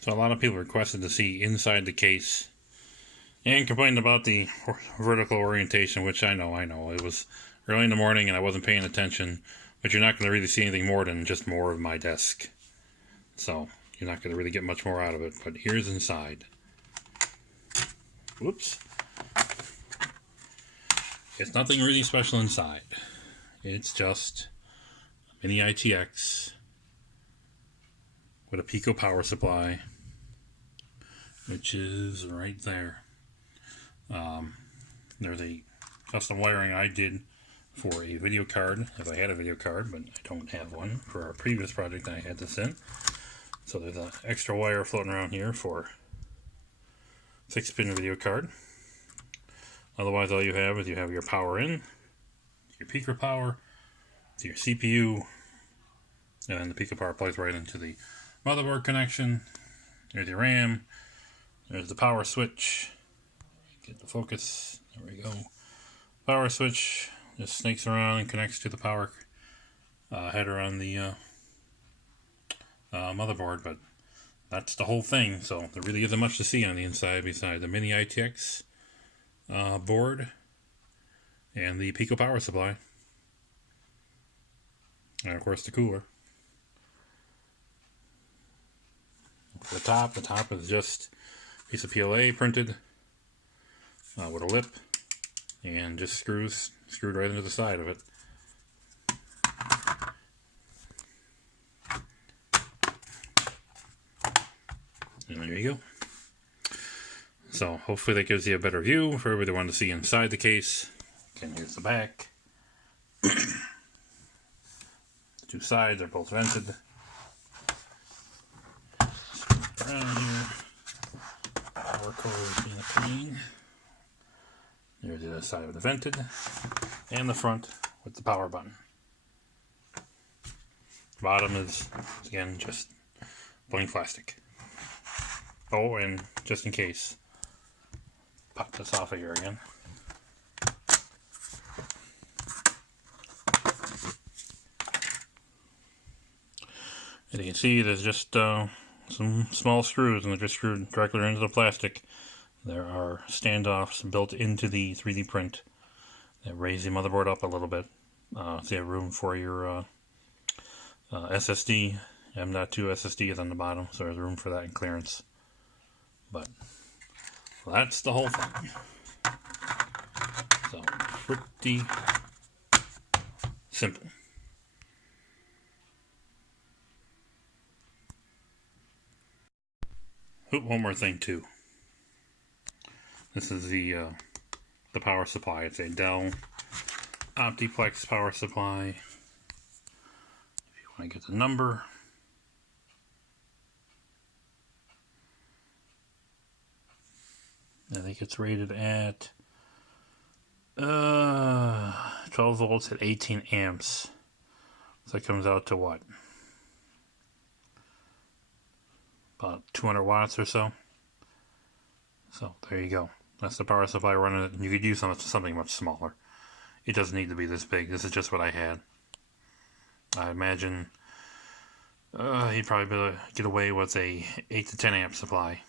So a lot of people requested to see inside the case and complained about the vertical orientation, which I know. It was early in the morning and I wasn't paying attention, but you're not going to really see anything more than just more of my desk. So you're not going to really get much more out of it, but here's inside. Whoops. It's nothing really special inside. It's just a mini ITX with a Pico power supply, which is right there. There's a custom wiring I did for a video card, if I had a video card, but I don't have one. For our previous project I had this in. So there's an extra wire floating around here for 6-pin video card. Otherwise all you have is your power in, your Pico power, to your CPU, and the Pico power plugs right into the motherboard connection. There's your RAM, there's the power switch, get the focus, there we go. Power switch just snakes around and connects to the power header on the motherboard, but that's the whole thing. So there really isn't much to see on the inside besides the mini ITX board and the Pico power supply, and of course the cooler. For the top is just a piece of PLA printed with a lip and just screwed right into the side of it. And there you go. So hopefully that gives you a better view for everybody that wanted to see inside the case. Again, here's the back. The two sides are both vented. Around here, power cord in the clean. There's the other side with the vented, and the front with the power button. The bottom is, again, just plain plastic. Oh, and just in case, pop this off of here again. As you can see, there's just some small screws, and they're just screwed directly into the plastic. There are standoffs built into the 3D print that raise the motherboard up a little bit. So you have room for your SSD. M.2 SSD is on the bottom, so there's room for that in clearance. But that's the whole thing. So pretty simple. Oop, one more thing too. This is the power supply. It's a Dell Optiplex power supply. If you want to get the number, I think it's rated at 12 volts at 18 amps. So it comes out to what? About 200 watts or so. So there you go. That's the power supply running it. You could use something much smaller. It doesn't need to be this big. This is just what I had. I imagine you'd probably be able to get away with a 8 to 10 amp supply.